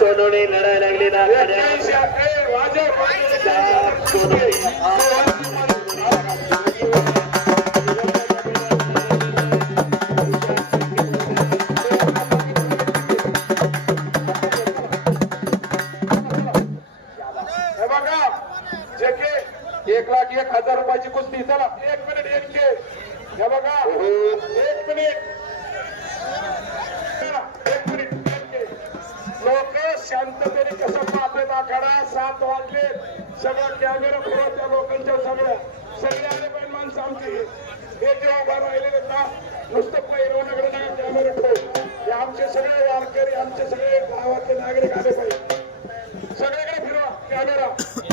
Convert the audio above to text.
सोनवणे लढायला लागले ना. हे बघा एक लाख एक हजार रुपयाची कुस्ती चला. एक मिनिट एक के. हे बघा. शांततेने कसं पाहतोय आखाडा सात वाजले. सगळ्या कॅमेरा पुरा त्या लोकांच्या सगळ्या सगळ्या आले माणसं आमची. हे जेव्हा उभा राहिले ना नुसतं पैरवण्याकडे नका कॅमेरा ठेव. हे आमचे सगळे वारकरी आमचे सगळे गावातले नागरिक आले पाहिजे सगळीकडे फिरवा कॅमेरा